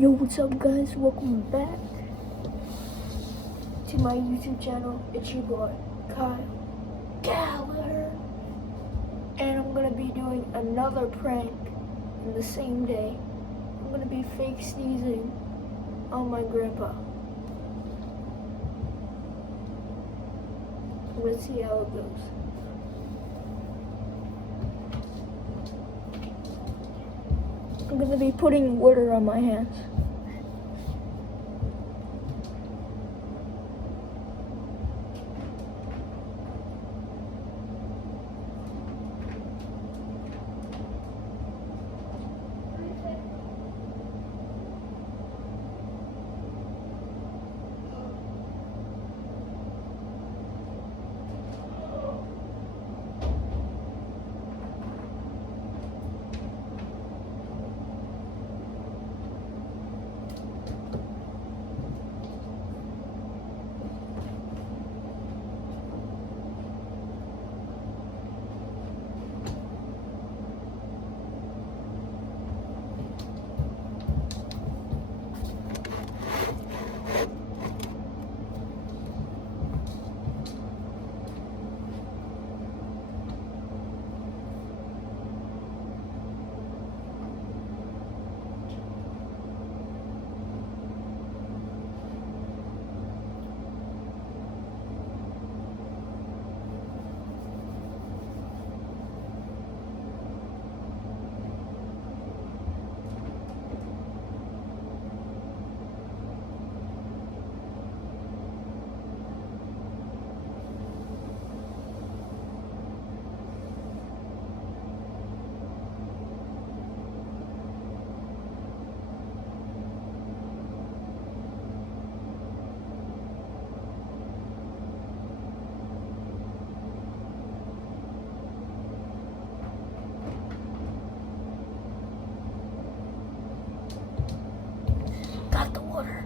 Yo, what's up guys? Welcome back to my YouTube channel. It's your boy, Kyle Gallagher. And I'm gonna be doing another prank in the same day. I'm gonna be fake sneezing on my grandpa. Let's see how it goes. I'm gonna be putting water on my hands. Got the water.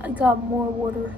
I got more water.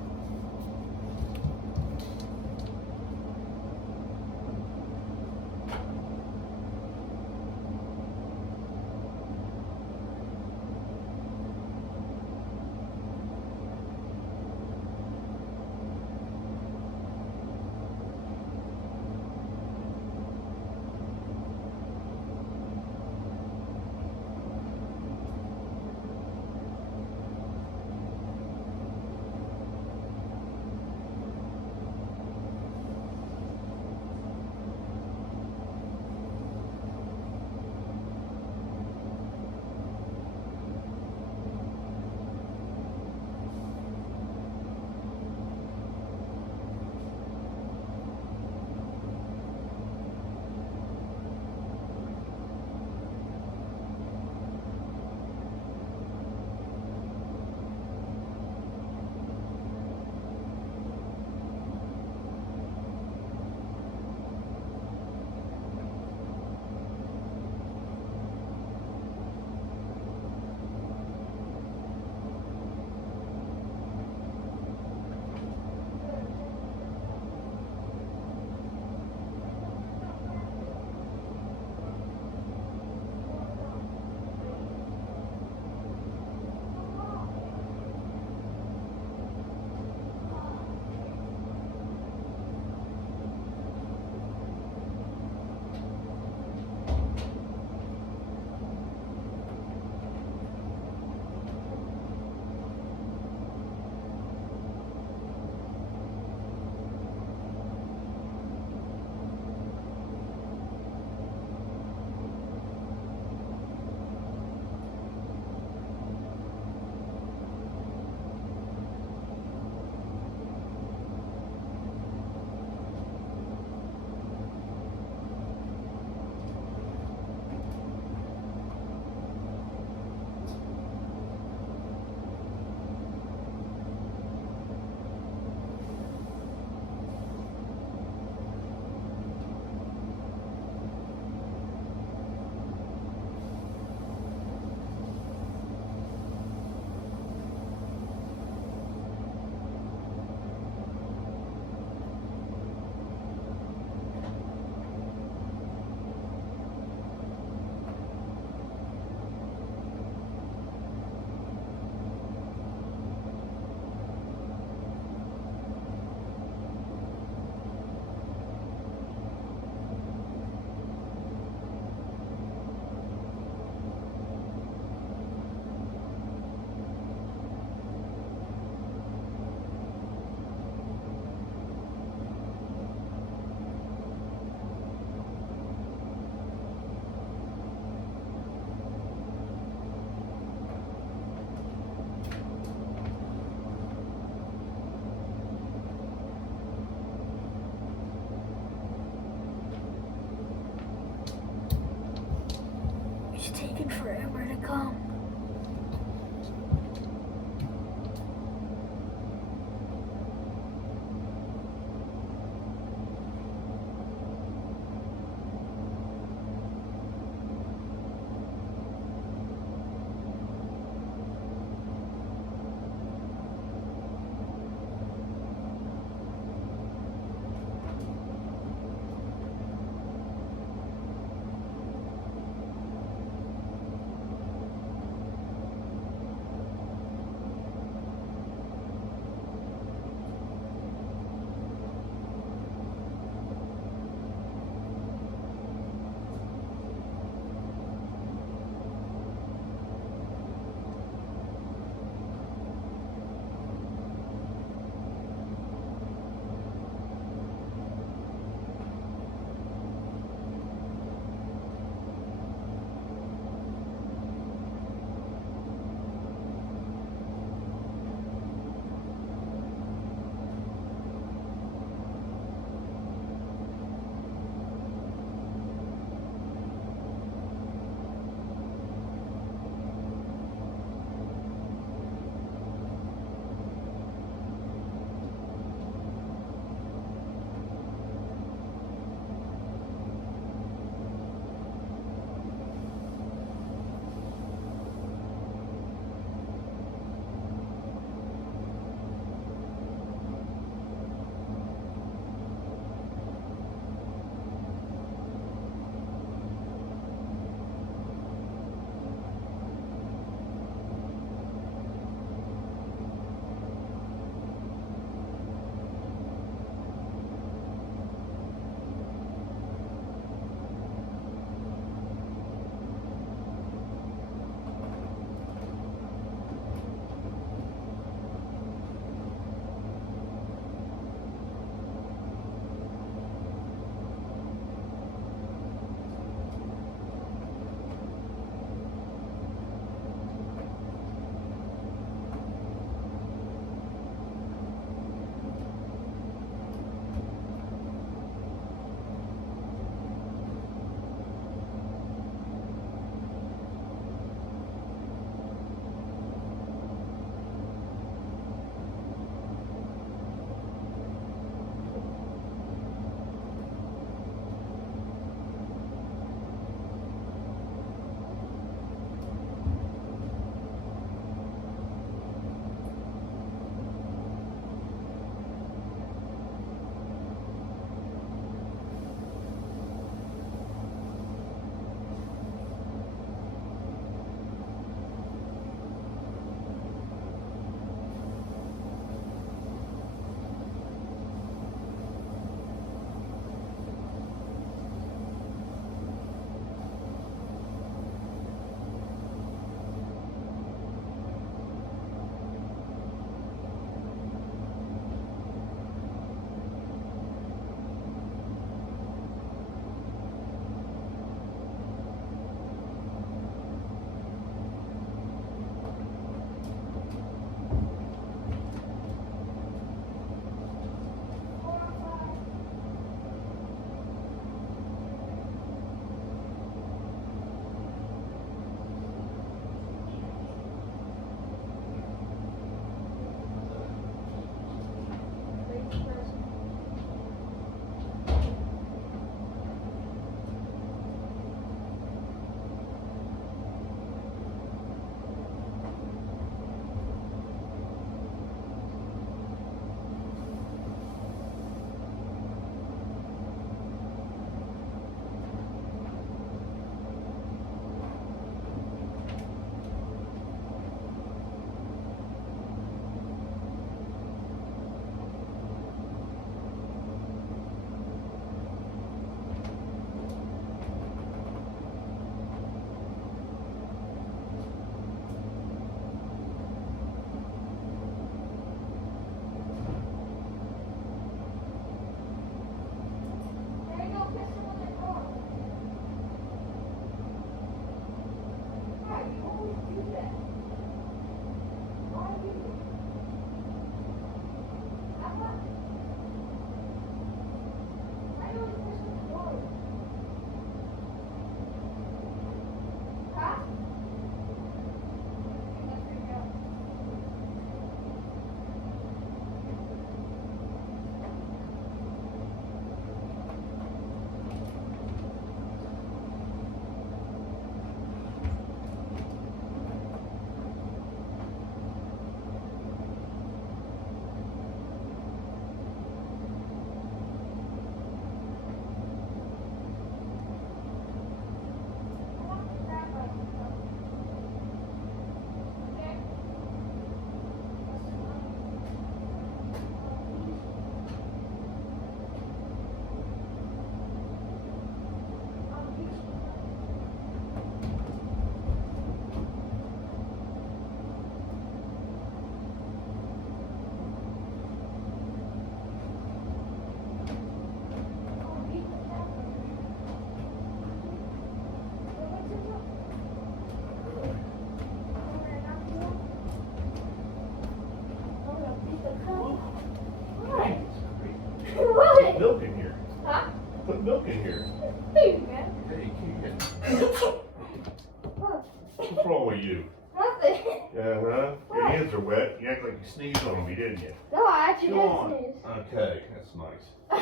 Yeah, well, your hands are wet. You act like you sneezed on me, didn't you? No, I actually Go did on. sneeze. Okay, that's nice. I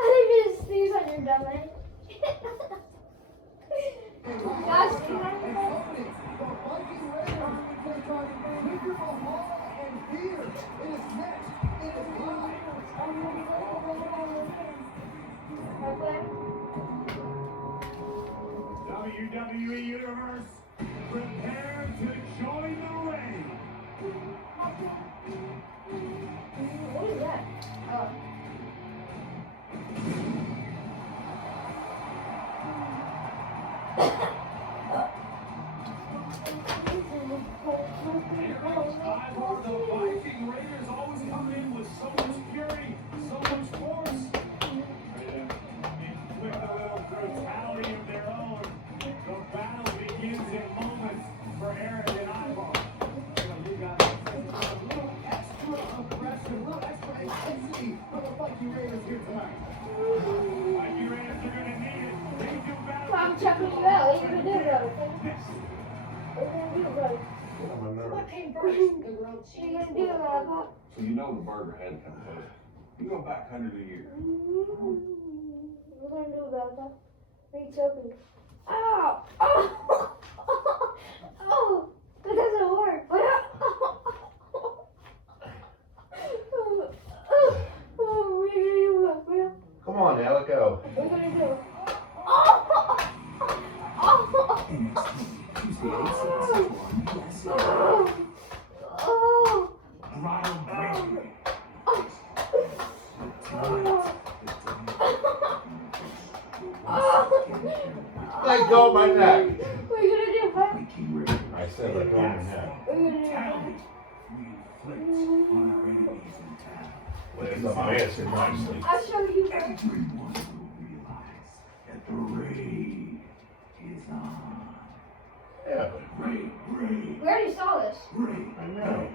didn't mean to sneeze on your dumb ass. Guys, see that? WWE Universe, prepare to join the ring. What is that? Oh. Ivar, the Viking Raiders always come in with so much fury, so much force. With a little brutality of their own, the battle begins in moments for Eric and Ivar. You got a little extra aggression, a little extra intensity for the Viking Raiders here tonight. Viking Raiders are going to need it. They do battle. I'm checking you out. What are you gonna do about it? What are you gonna do about it? What came first? The grilled What are you cheese gonna or do the about burger? it? So you know the burger had to come first. You go back hundreds of years. What are you gonna do about that? Reach up and. Ow! Oh! Oh! That doesn't work. Oh, what are you gonna do? Come on now, let go. What are you gonna do? Oh! Tuesday, 8/6/1, Oh! Ronald Reagan. Let go of my neck. What are you gonna do, huh? I said let go of my neck. What are you gonna Well, it's a massive nicely. do? I'll show you. Everyone will realize that the raid is on. Yeah, Raid. We already saw this. I know.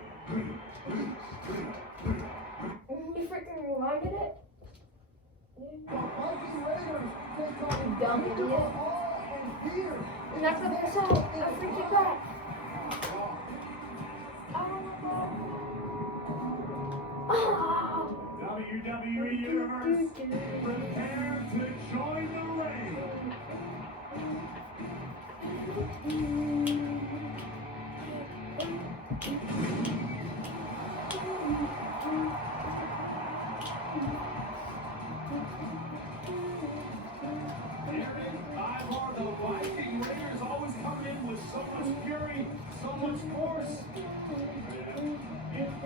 You freaking reminded it? Dumb idiot. And that's what they saw. I freaked it back. WWE Universe, prepare to join the raid. Ivar, the Viking Raiders always come in with so much fury, so much force.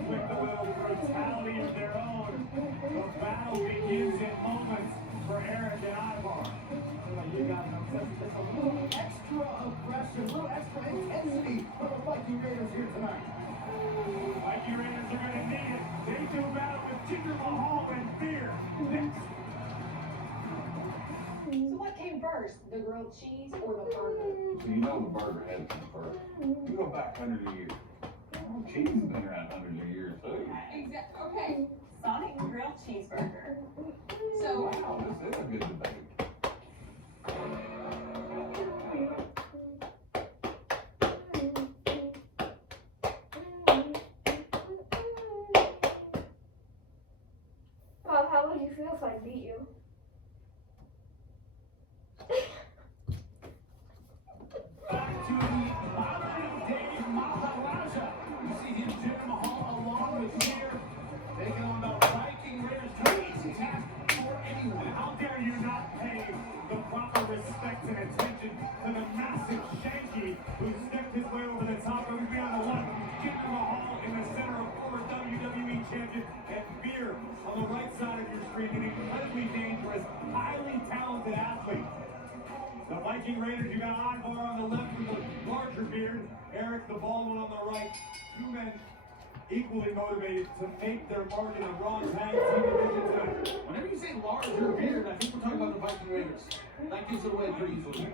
With a little brutality of their own, the battle begins in moments for Eric and Ivar. You got a little extra aggression, a little extra intensity for the Viking Raiders here tonight. Viking Raiders are going to need it. They do battle with Jinder Mahal and Fear. Next. So what came first? The grilled cheese or the burger? So you know the burger had to come first. You go back hundreds of years. Well, cheese has been around hundreds of years too. Exactly. Okay. Sonic grilled cheeseburger. So, Wow, this is a good debate. Bob, how would you feel if I beat you? Back to the modern day Maharaja. You see him, Jinder Mahal, along with Fear, taking on the Viking Raiders. No easy task for anyone. How dare you not pay the proper respect and attention to the massive Shanky who stepped his way over the top. Over here on the left, Jinder Mahal in the center of former WWE champion, and Fear on the right side of your screen, an incredibly dangerous, highly talented athlete. The Viking Raiders, you got Ivar on the left with the larger beard, Eric the bald one on the right. Two men equally motivated to make their mark in a Raw Tag Team Division tonight. Whenever you say larger beard, I think we're talking about the Viking Raiders. That gives it away pretty easily.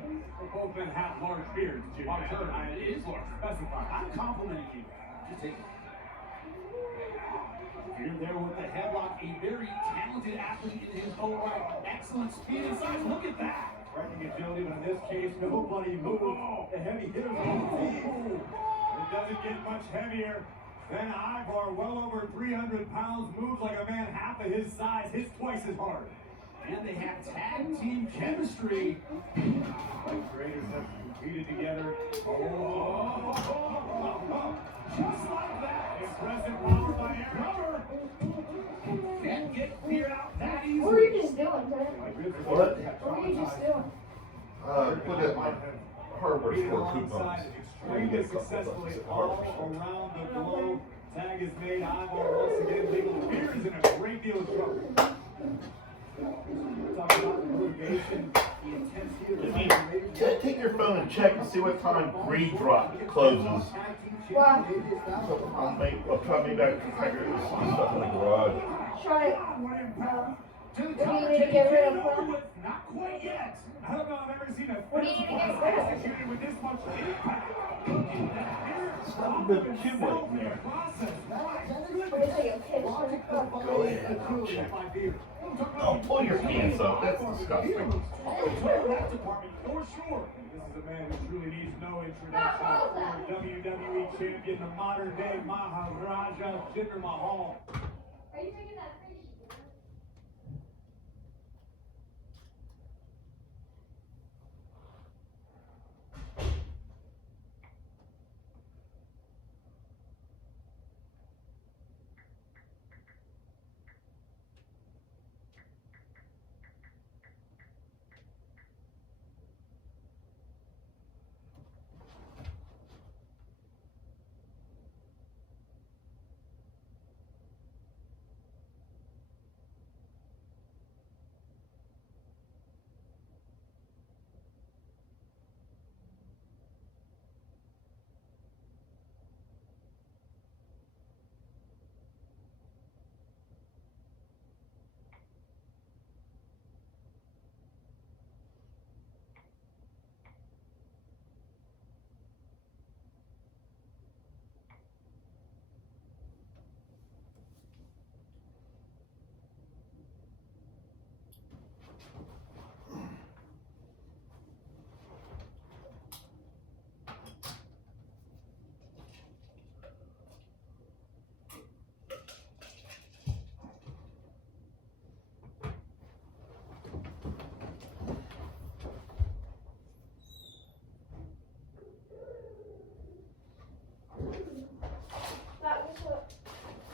Both men have large beards, Jim. It is large. Specify. I'm complimenting you. Just take it. You're there with the headlock, a very talented athlete in his own right. Excellent speed and size. Look at that. Striking agility, but in this case, nobody moved. The heavy hitters on the team. get much heavier than Ivar. Well over 300 pounds. Moves like a man half of his size. Hits twice as hard. And they have tag team chemistry. Both graders have competed together. Just like that. Impressive power by Aaron. Can't get cleared out that easily. What were you just doing, Ted? What? What were you just doing? Put in my hardware store coupons. Alongside extremely successfully all around the globe. Tag is made. Ivar once again legal. Beer is in a great deal of trouble. Talk about the motivation, the intensity. Take your phone and check and see what time Green Drop closes. Wow. I'll try maybe I can figure this stuff in the garage. Try it. What do you need to get rid of? Not quite yet. I don't know if I've ever seen a What do you need to get rid of? executed with this much impact. Stop a bit accumulating there. What is it, a pitch? Go ahead and check. Oh, pull your pants up. That's disgusting. That department for sure. This is a man who truly needs no introduction. Former WWE champion, the modern day Maharaja Jinder Mahal. Are you taking that free shit?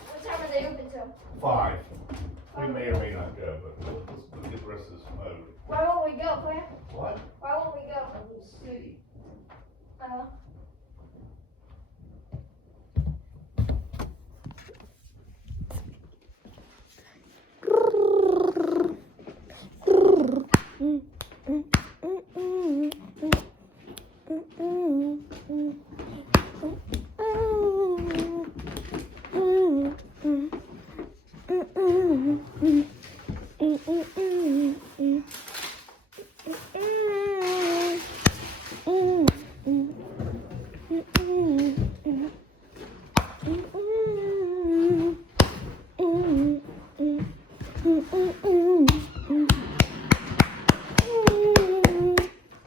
What time are they open till? 5. We may or may not go, but let's get the rest of this mode. Why won't we go, Claire? What? Why won't we go? City.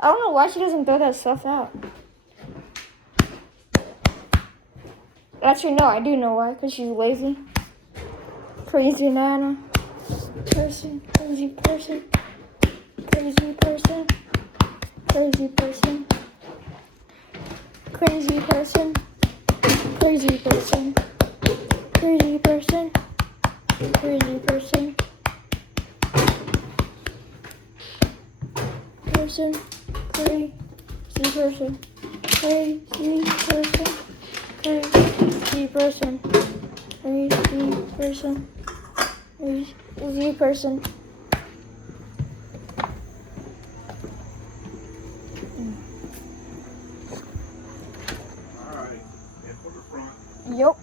I don't know why she doesn't throw that stuff out. Actually, no, I do know why. Because she's lazy. Crazy Nana. Person. Crazy person. Crazy person. Crazy person. Crazy person. Crazy person. Crazy person. Crazy person. Person. Crazy person. Crazy person. Crazy person. Crazy person. Crazy person. Alright. And for the front. Yup.